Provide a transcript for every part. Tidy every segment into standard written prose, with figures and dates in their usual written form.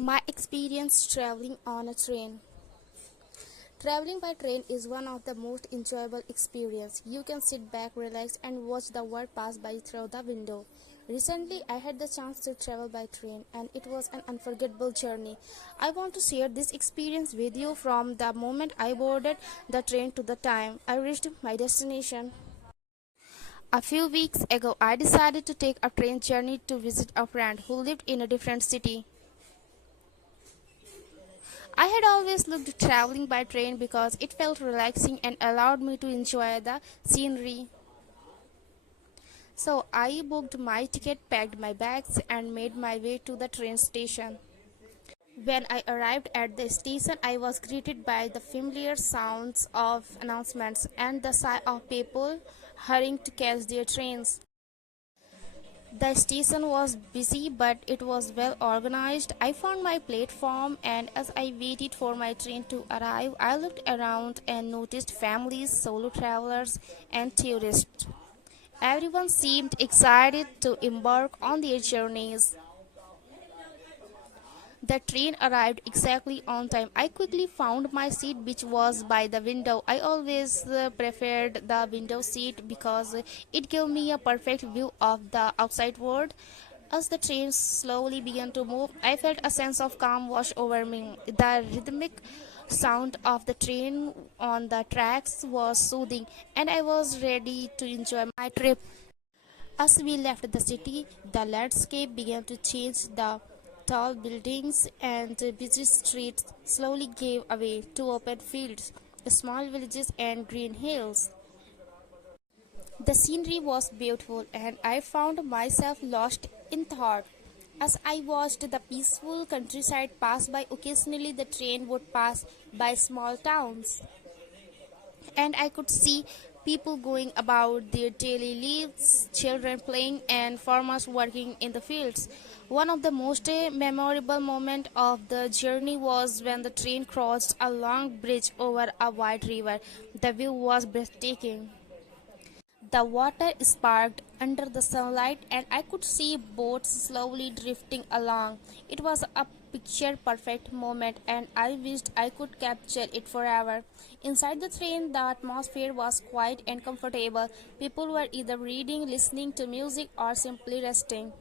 My experience traveling on a train. Traveling by train is one of the most enjoyable experiences. You can sit back, relax, and watch the world pass by through the window. Recently, I had the chance to travel by train, and it was an unforgettable journey. I want to share this experience with you from the moment I boarded the train to the time I reached my destination. A few weeks ago, I decided to take a train journey to visit a friend who lived in a different city. I had always looked traveling by train because it felt relaxing and allowed me to enjoy the scenery. So I booked my ticket, packed my bags, and made my way to the train station. When I arrived at the station, I was greeted by the familiar sounds of announcements and the sigh of people hurrying to catch their trains. The station was busy, but it was well organized. I found my platform, and as I waited for my train to arrive, I looked around and noticed families, solo travelers, and tourists. Everyone seemed excited to embark on their journeys. The train arrived exactly on time. I quickly found my seat, which was by the window. I always preferred the window seat because it gave me a perfect view of the outside world. As the train slowly began to move, I felt a sense of calm wash over me. The rhythmic sound of the train on the tracks was soothing, and I was ready to enjoy my trip. As we left the city, the landscape began to change. The tall buildings and busy streets slowly gave way to open fields, small villages, and green hills. The scenery was beautiful, and I found myself lost in thought. As I watched the peaceful countryside pass by, occasionally the train would pass by small towns, and I could see people going about their daily lives, children playing, and farmers working in the fields. One of the most memorable moments of the journey was when the train crossed a long bridge over a wide river. The view was breathtaking. The water sparkled under the sunlight, and I could see boats slowly drifting along. It was a picture perfect moment, and I wished I could capture it forever. Inside the train, the atmosphere was quiet and comfortable. People were either reading, listening to music, or simply resting.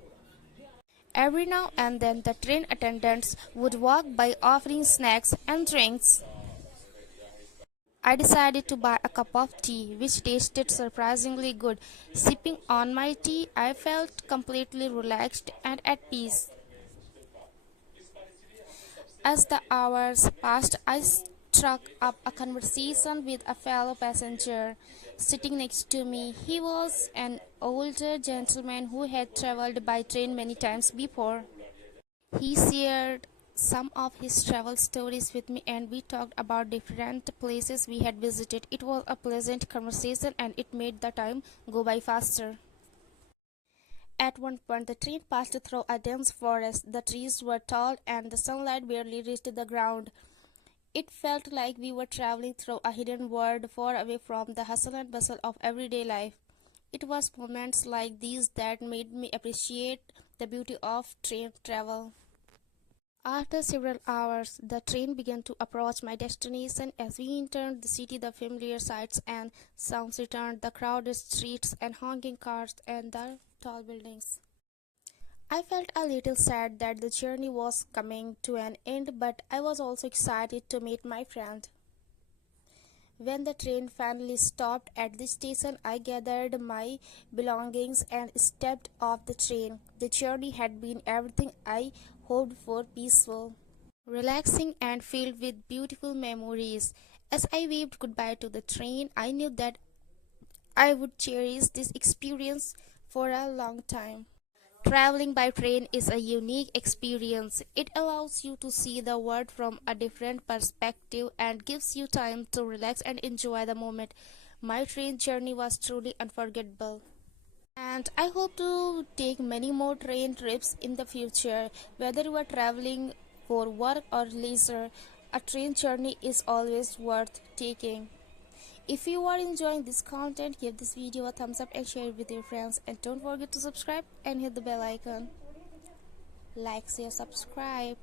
Every now and then, the train attendants would walk by offering snacks and drinks. I decided to buy a cup of tea, which tasted surprisingly good. Sipping on my tea, I felt completely relaxed and at peace. As the hours passed, I struck up a conversation with a fellow passenger sitting next to me. He was an older gentleman who had traveled by train many times before. He shared some of his travel stories with me, and we talked about different places we had visited. It was a pleasant conversation, and it made the time go by faster. At one point, the train passed through a dense forest. The trees were tall, and the sunlight barely reached the ground. It felt like we were traveling through a hidden world far away from the hustle and bustle of everyday life. It was moments like these that made me appreciate the beauty of train travel. After several hours, the train began to approach my destination. As we entered the city, the familiar sights and sounds returned, the crowded streets and honking cars and the tall buildings. I felt a little sad that the journey was coming to an end, but I was also excited to meet my friend. When the train finally stopped at the station, I gathered my belongings and stepped off the train. The journey had been everything I hoped for: peaceful, relaxing, and filled with beautiful memories. As I waved goodbye to the train, I knew that I would cherish this experience for a long time. Traveling by train is a unique experience. It allows you to see the world from a different perspective and gives you time to relax and enjoy the moment. My train journey was truly unforgettable. And I hope to take many more train trips in the future. Whether you are traveling for work or leisure, a train journey is always worth taking. If you are enjoying this content, give this video a thumbs up and share it with your friends. And don't forget to subscribe and hit the bell icon. Like, share, subscribe.